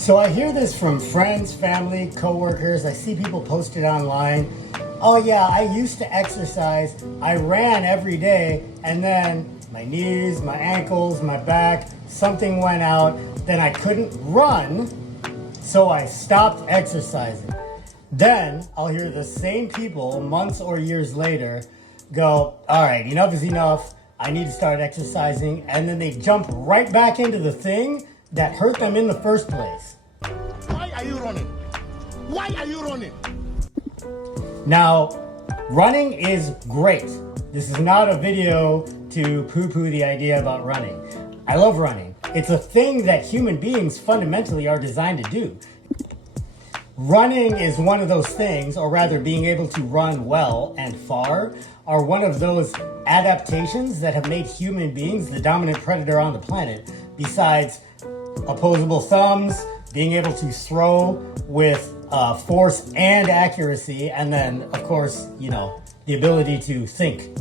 So I hear this from friends, family, coworkers. I see people post it online. Oh yeah, I used to exercise. I ran every day and then my knees, my ankles, my back, something went out. Then I couldn't run, so I stopped exercising. Then I'll hear the same people months or years later go, all right, enough is enough. I need to start exercising. And then they jump right back into the thing that hurt them in the first place. Why are you running? Why are you running? Now, running is great. This is not a video to poo-poo the idea about running. I love running. It's a thing that human beings fundamentally are designed to do. Running is one of those things, or rather being able to run well and far, are one of those adaptations that have made human beings the dominant predator on the planet, besides opposable thumbs, being able to throw with force and accuracy, and then, of course, the ability to think.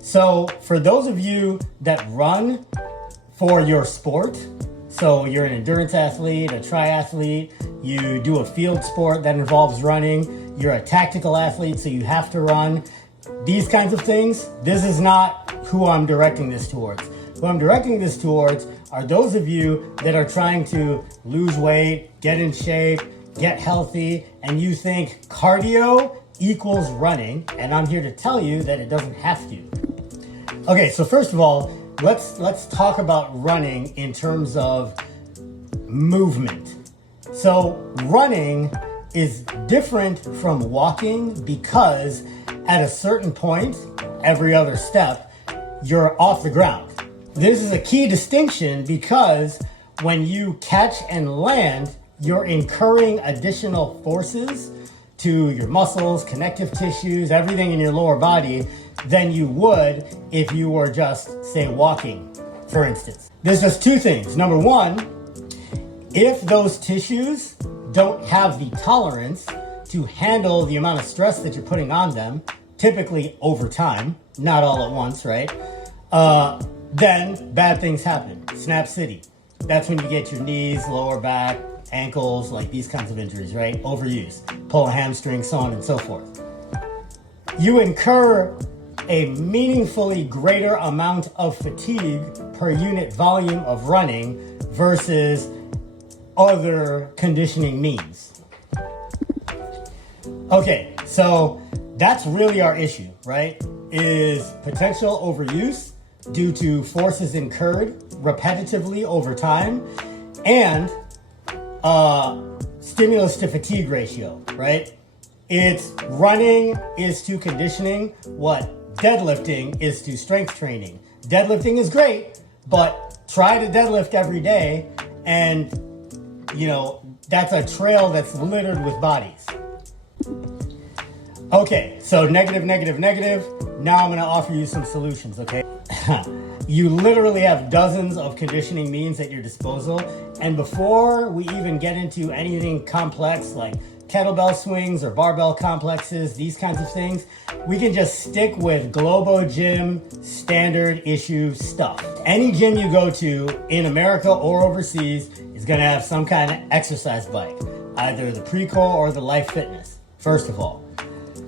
So for those of you that run for your sport, so you're an endurance athlete, a triathlete, you do a field sport that involves running, you're a tactical athlete, so you have to run, these kinds of things, this is not who I'm directing this towards. Who I'm directing this towards are those of you that are trying to lose weight, get in shape, get healthy, and you think cardio equals running, and I'm here to tell you that it doesn't have to. Okay, so first of all, let's talk about running in terms of movement. So running is different from walking because at a certain point, every other step, you're off the ground. This is a key distinction because when you catch and land, you're incurring additional forces to your muscles, connective tissues, everything in your lower body than you would if you were just, say, walking, for instance. There's just two things. Number one, if those tissues don't have the tolerance to handle the amount of stress that you're putting on them, typically over time, not all at once, right? Then bad things happen. Snap City. That's when you get your knees, lower back, ankles, like these kinds of injuries, right? Overuse, pull a hamstring, so on and so forth. You incur a meaningfully greater amount of fatigue per unit volume of running versus other conditioning means. Okay, so that's really our issue, right? Is potential overuse due to forces incurred repetitively over time and stimulus to fatigue ratio, right? It's running is to conditioning what deadlifting is to strength training. Deadlifting is great, but try to deadlift every day and, that's a trail that's littered with bodies. Okay, so negative. Now I'm going to offer you some solutions, okay? You literally have dozens of conditioning means at your disposal. And before we even get into anything complex like kettlebell swings or barbell complexes, these kinds of things, we can just stick with Globo Gym standard issue stuff. Any gym you go to in America or overseas is going to have some kind of exercise bike, either the Precore or the Life Fitness, first of all.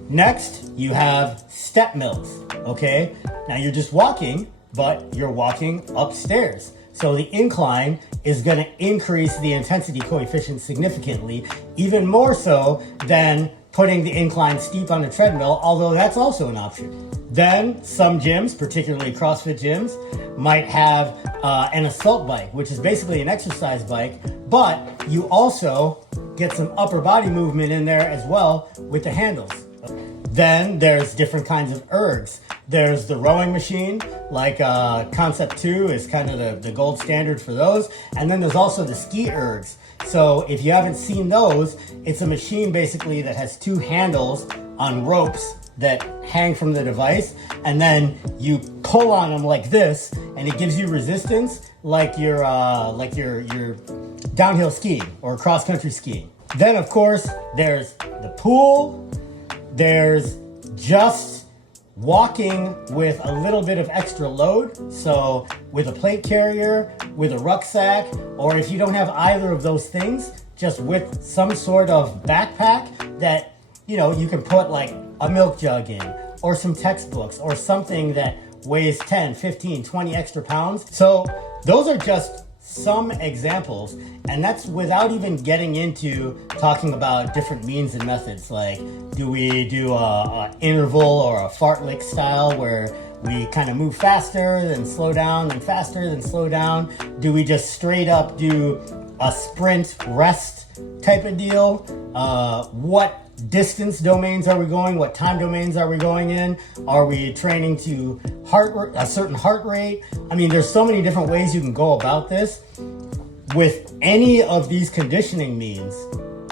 Next, you have step mills, okay? Now you're just walking, but you're walking upstairs. So the incline is going to increase the intensity coefficient significantly, even more so than putting the incline steep on a treadmill, although that's also an option. Then some gyms, particularly CrossFit gyms, might have an assault bike, which is basically an exercise bike, but you also get some upper body movement in there as well with the handles. Then there's different kinds of ergs. There's the rowing machine, like Concept 2 is kind of the gold standard for those. And then there's also the ski ergs. So if you haven't seen those, it's a machine basically that has two handles on ropes that hang from the device. And then you pull on them like this, and it gives you resistance like you're downhill skiing or cross-country skiing. Then, of course, there's the pool. There's just walking with a little bit of extra load, so with a plate carrier, with a rucksack, or if you don't have either of those things, just with some sort of backpack that, you know, you can put like a milk jug in, or some textbooks, or something that weighs 10, 15, 20 extra pounds. So those are just some examples, and that's without even getting into talking about different means and methods. Like, do we do a interval or a fartlek style where we kind of move faster, then slow down, then faster, then slow down? Do we just straight up do a sprint rest type of deal? What distance domains are we going? What time domains are we going in? Are we training to a certain heart rate? I mean, there's so many different ways you can go about this. With any of these conditioning means,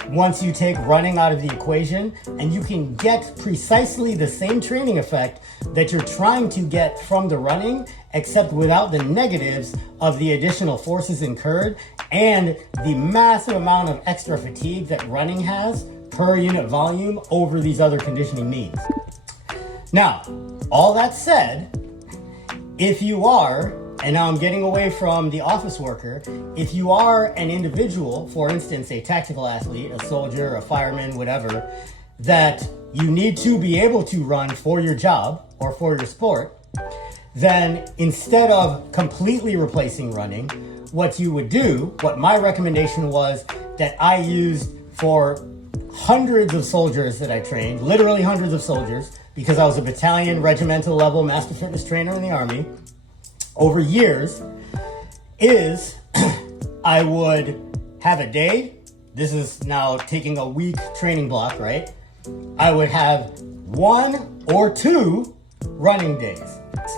once you take running out of the equation, and you can get precisely the same training effect that you're trying to get from the running, except without the negatives of the additional forces incurred and the massive amount of extra fatigue that running has per unit volume over these other conditioning means. Now, all that said, if you are, and now I'm getting away from the office worker, if you are an individual, for instance, a tactical athlete, a soldier, a fireman, whatever, that you need to be able to run for your job or for your sport, then instead of completely replacing running, what you would do, what my recommendation was that I used for hundreds of soldiers that I trained, literally hundreds of soldiers, because I was a battalion regimental level master fitness trainer in the Army over years, is I would have a day. This is now taking a week training block, right? I would have 1 or 2 running days.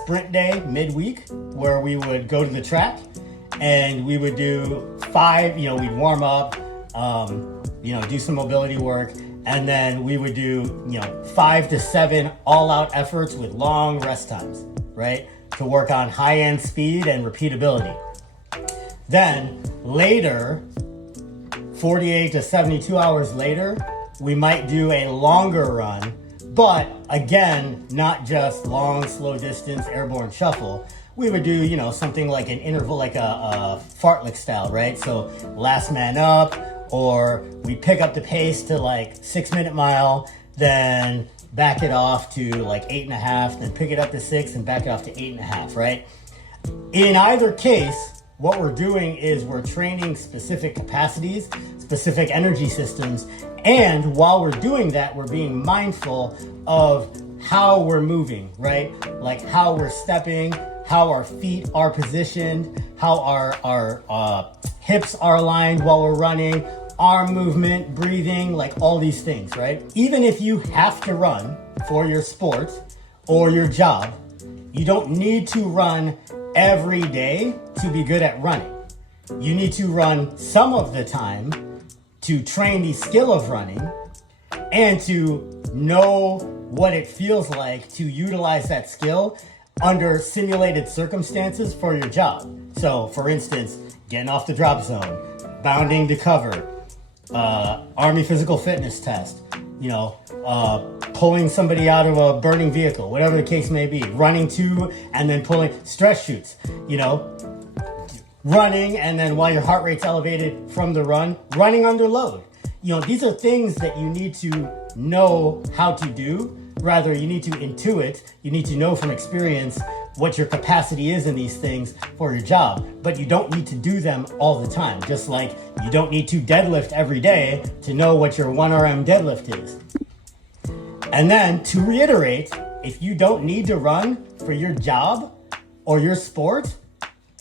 Sprint day midweek, where we would go to the track and we would do 5, we'd warm up, do some mobility work, and then we would do, 5 to 7 all-out efforts with long rest times, right? To work on high-end speed and repeatability. Then later, 48 to 72 hours later, we might do a longer run, but again, not just long, slow distance, airborne shuffle. We would do, something like an interval, like a fartlek style, right? So last man up, or we pick up the pace to like 6-minute mile, then back it off to like 8.5, then pick it up to 6 and back it off to 8.5, right? In either case, what we're doing is we're training specific capacities, specific energy systems, and while we're doing that, we're being mindful of how we're moving, right? Like how we're stepping, how our feet are positioned, how our hips are aligned while we're running, arm movement, breathing, like all these things, right? Even if you have to run for your sport or your job, you don't need to run every day to be good at running. You need to run some of the time to train the skill of running and to know what it feels like to utilize that skill under simulated circumstances for your job. So, for instance, getting off the drop zone, bounding to cover, Army physical fitness test, pulling somebody out of a burning vehicle, whatever the case may be, running to and then pulling stress shoots, running and then while your heart rate's elevated from the run, running under load. These are things that you need to know how to do. Rather, you need to intuit, you need to know from experience what your capacity is in these things for your job, but you don't need to do them all the time. Just like you don't need to deadlift every day to know what your 1RM deadlift is. And then to reiterate, if you don't need to run for your job or your sport,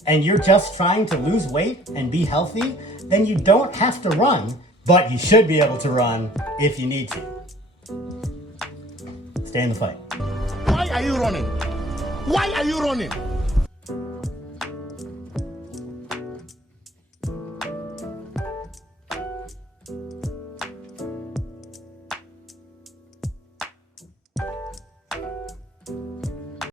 and you're just trying to lose weight and be healthy, then you don't have to run, but you should be able to run if you need to. Stay in the fight. Why are you running? Why are you running?